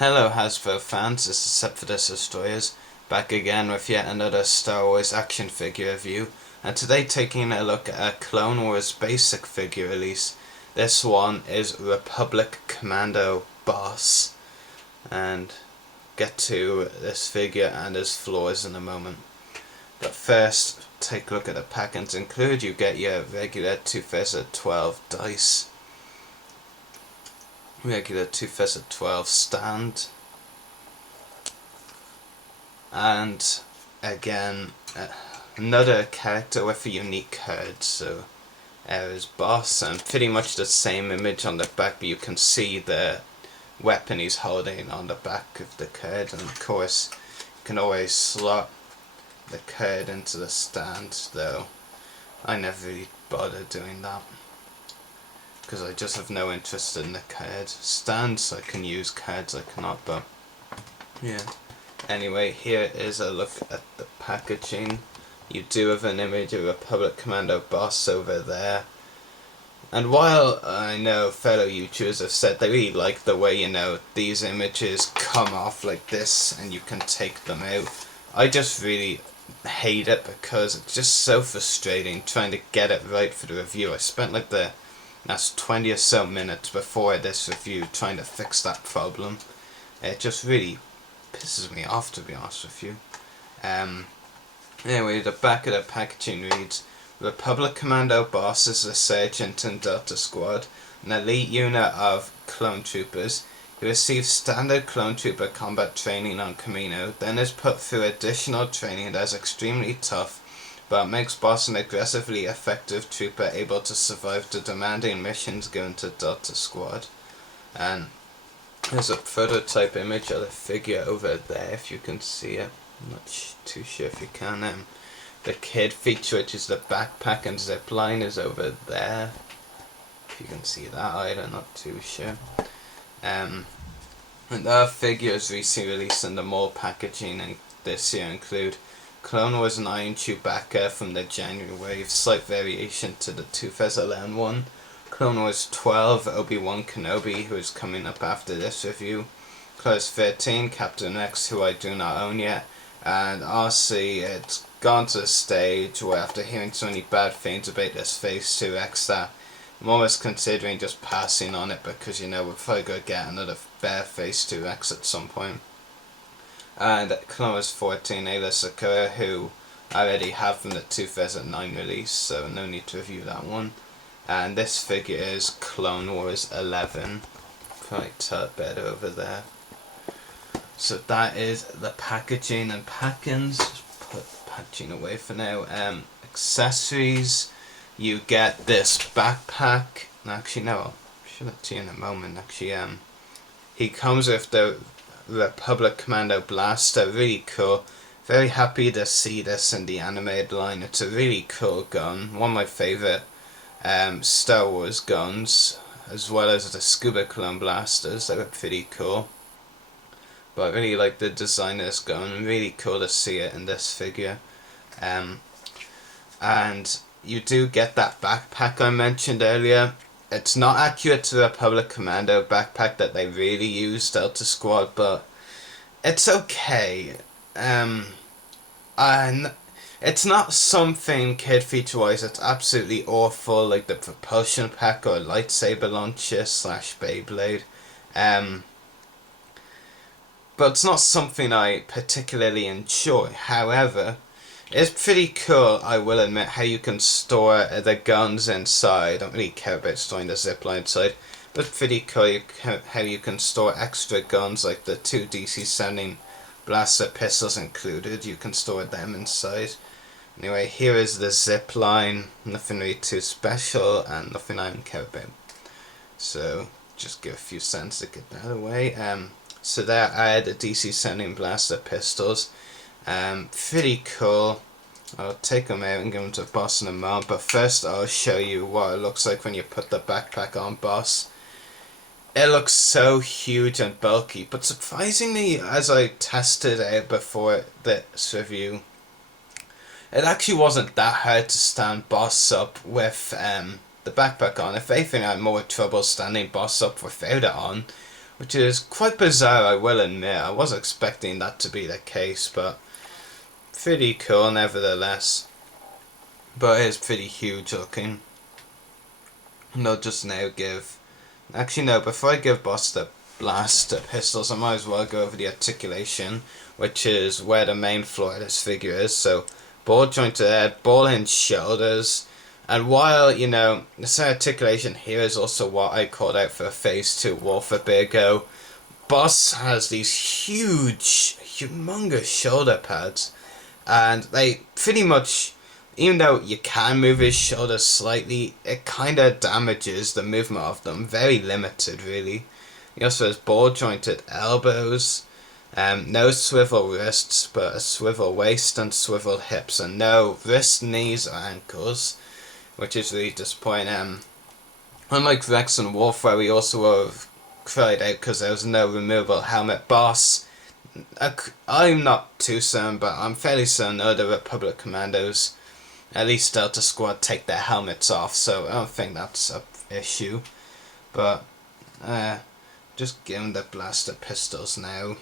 Hello Hasbro fans, this is Sephiroth Destroyers, back again with yet another Star Wars action figure review, and today taking a look at a Clone Wars basic figure release. This one is Republic Commando Boss, and get to this figure and his flaws in a moment. But first, take a look at the packings included. You get your regular 2012 dice, regular 2012 stand, and again another character with a unique card. So his boss, and pretty much the same image on the back, but you can see the weapon he's holding on the back of the card, and of course you can always slot the card into the stand, though I never really bothered doing that because I just have no interest in the card stands. I can use cards I cannot, but yeah. Anyway, here is a look at the packaging. You do have an image of Republic Commando Boss over there. And while I know fellow YouTubers have said they really like the way, these images come off like this and you can take them out, I just really hate it because it's just so frustrating trying to get it right for the review. I spent like the last 20 or so minutes before this review trying to fix that problem. It just really pisses me off, to be honest with you. Anyway, the back of the packaging reads, Republic Commando Boss is a sergeant in Delta Squad, an elite unit of clone troopers. He receives standard clone trooper combat training on Commando, then is put through additional training that is extremely tough, but makes Boss an aggressively effective trooper able to survive the demanding missions given to Delta Squad. And there's a prototype image of the figure over there, if you can see it. I'm not too sure if you can. The kid feature, which is the backpack and zipline, is over there. If you can see that, I'm not too sure. And our figures recently released in the mall packaging and this year include Clone Wars and Iron Chewbacca from the January wave, slight variation to the 2011 one. Clone Wars 12, Obi-Wan Kenobi, who is coming up after this review. Clone Wars 13, Captain X, who I do not own yet. And honestly, it's gone to a stage where after hearing so many bad things about this Phase 2X that I'm almost considering just passing on it, because we're probably going to get another bear Phase 2X at some point. And Clone Wars 14, Ayla Sakura, who I already have from the 2009 release, so no need to review that one. And this figure is Clone Wars 11. Probably tell it better over there. So that is the packaging and packings. Just put packaging away for now. Accessories. You get this backpack. Actually, no, I'll show that to you in a moment. Actually, he comes with the Republic Commando Blaster. Really cool. Very happy to see this in the animated line. It's a really cool gun. One of my favourite Star Wars guns, as well as the Scuba Clone Blasters. They were pretty cool. But I really like the design of this gun. Really cool to see it in this figure. And you do get that backpack I mentioned earlier. It's not accurate to the Republic Commando backpack that they really use Delta Squad, but it's okay. And it's not something kid feature wise that's absolutely awful, like the propulsion pack or lightsaber launcher / Beyblade. But it's not something I particularly enjoy. However, it's pretty cool, I will admit, how you can store the guns inside. I don't really care about storing the zipline inside, but it's pretty cool how you can store extra guns, like the 2 DC-70 blaster pistols included. You can store them inside. Anyway, here is the zipline. Nothing really too special and nothing I don't care about. So, just give a few cents to get that away. So there I had the DC-70 blaster pistols. Pretty cool. I'll take them out and give them to Boss in a moment, but first I'll show you what it looks like when you put the backpack on Boss. It looks so huge and bulky, but surprisingly, as I tested out before this review, it actually wasn't that hard to stand Boss up with the backpack on. If anything, I had more trouble standing Boss up without it on, which is quite bizarre, I will admit. I was expecting that to be the case, but pretty cool nevertheless. But it is pretty huge looking. And I'll just now give... Actually no, before I give Boss the blaster pistols, I might as well go over the articulation, which is where the main flaw of this figure is. So, ball jointed head, ball hinged shoulders, and while, you know, this articulation here is also what I called out for Phase 2 Wolf Birgo, Boss has these huge, humongous shoulder pads, and they pretty much, even though you can move his shoulders slightly, it kind of damages the movement of them. Very limited, really. He also has ball jointed elbows, no swivel wrists, but a swivel waist and swivel hips, and no wrist, knees, or ankles, which is really disappointing. Unlike Rex and Wolf, where we also were cried out because there was no removable helmet, Boss, I'm not too certain, but I'm fairly certain other Republic Commandos, at least Delta Squad, take their helmets off, so I don't think that's an issue. But just give them the blaster pistols now.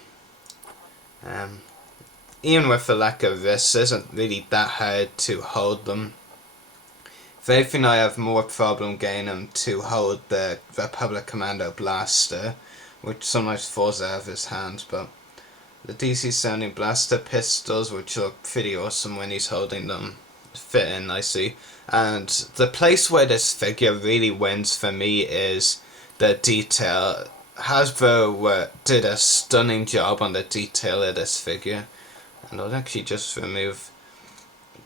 Even with the lack of wrists, it isn't really that hard to hold them. If anything, I have more problem getting them to hold the Republic Commando blaster, which sometimes falls out of his hands, but the DC-70 blaster pistols, which look pretty awesome when he's holding them, fit in nicely. And the place where this figure really wins for me is the detail. Hasbro did a stunning job on the detail of this figure, and I'll actually just remove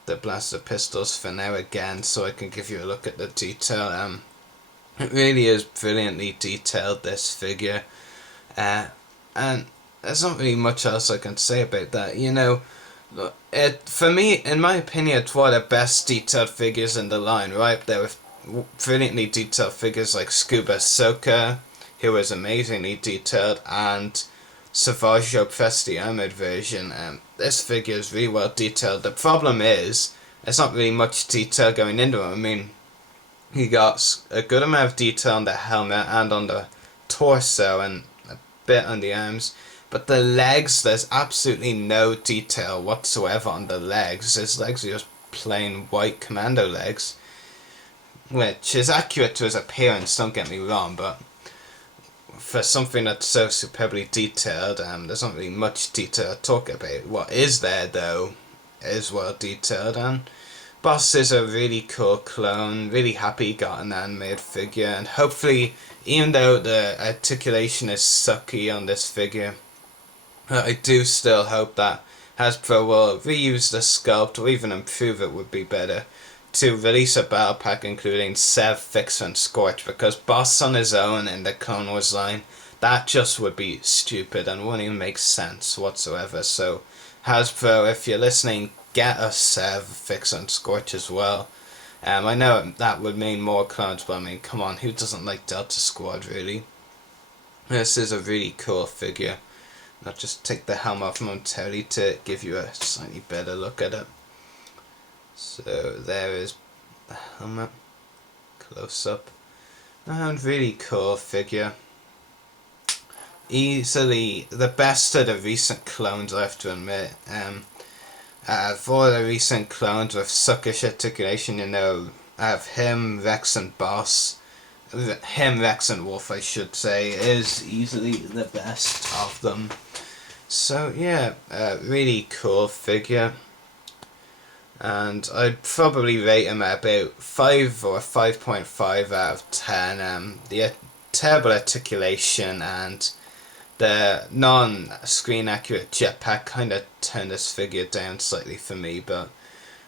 the blaster pistols for now again so I can give you a look at the detail. It really is brilliantly detailed, this figure, and there's not really much else I can say about that. You know, for me, in my opinion, it's one of the best detailed figures in the line, right there with brilliantly detailed figures like Scuba Soka, who is amazingly detailed, and Savage Press, the armored version. This figure is really well detailed. The problem is, there's not really much detail going into it. I mean, he got a good amount of detail on the helmet and on the torso and a bit on the arms, but the legs, there's absolutely no detail whatsoever on the legs. His legs are just plain white commando legs, which is accurate to his appearance, don't get me wrong, but for something that's so superbly detailed, there's not really much detail to talk about. What is there, though, is well detailed, and Boss is a really cool clone. Really happy he got an animated figure, and hopefully, even though the articulation is sucky on this figure, I do still hope that Hasbro will reuse the sculpt, or even improve it would be better, to release a battle pack including Sev, Fix and Scorch, because Boss on his own in the Clone Wars line, that just would be stupid and wouldn't even make sense whatsoever. So Hasbro, if you're listening, get a Sev, Fix and Scorch as well. I know that would mean more clones, but I mean, come on, who doesn't like Delta Squad, really? This is a really cool figure. I'll just take the helmet off momentarily to give you a slightly better look at it. So there is the helmet, close up, and really cool figure. Easily the best of the recent clones, I have to admit. For the recent clones with suckish articulation, you know, I have him, Rex and Boss. Rex and Wolf, I should say, is easily the best of them. So yeah, really cool figure. And I'd probably rate him at about 5 or 5.5 out of 10. The terrible articulation and the non-screen accurate jetpack kind of turned this figure down slightly for me, but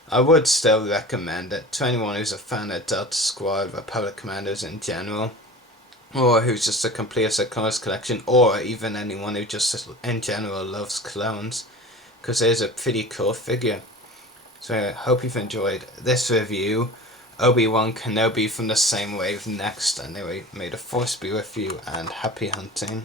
I would still recommend it to anyone who's a fan of Delta Squad, Republic Commandos in general, or who's just a completist of Clones Collection, or even anyone who just in general loves clones, because it is a pretty cool figure. So I hope you've enjoyed this review. Obi-Wan Kenobi from the same wave next. Anyway, may the Force be with you, and happy hunting.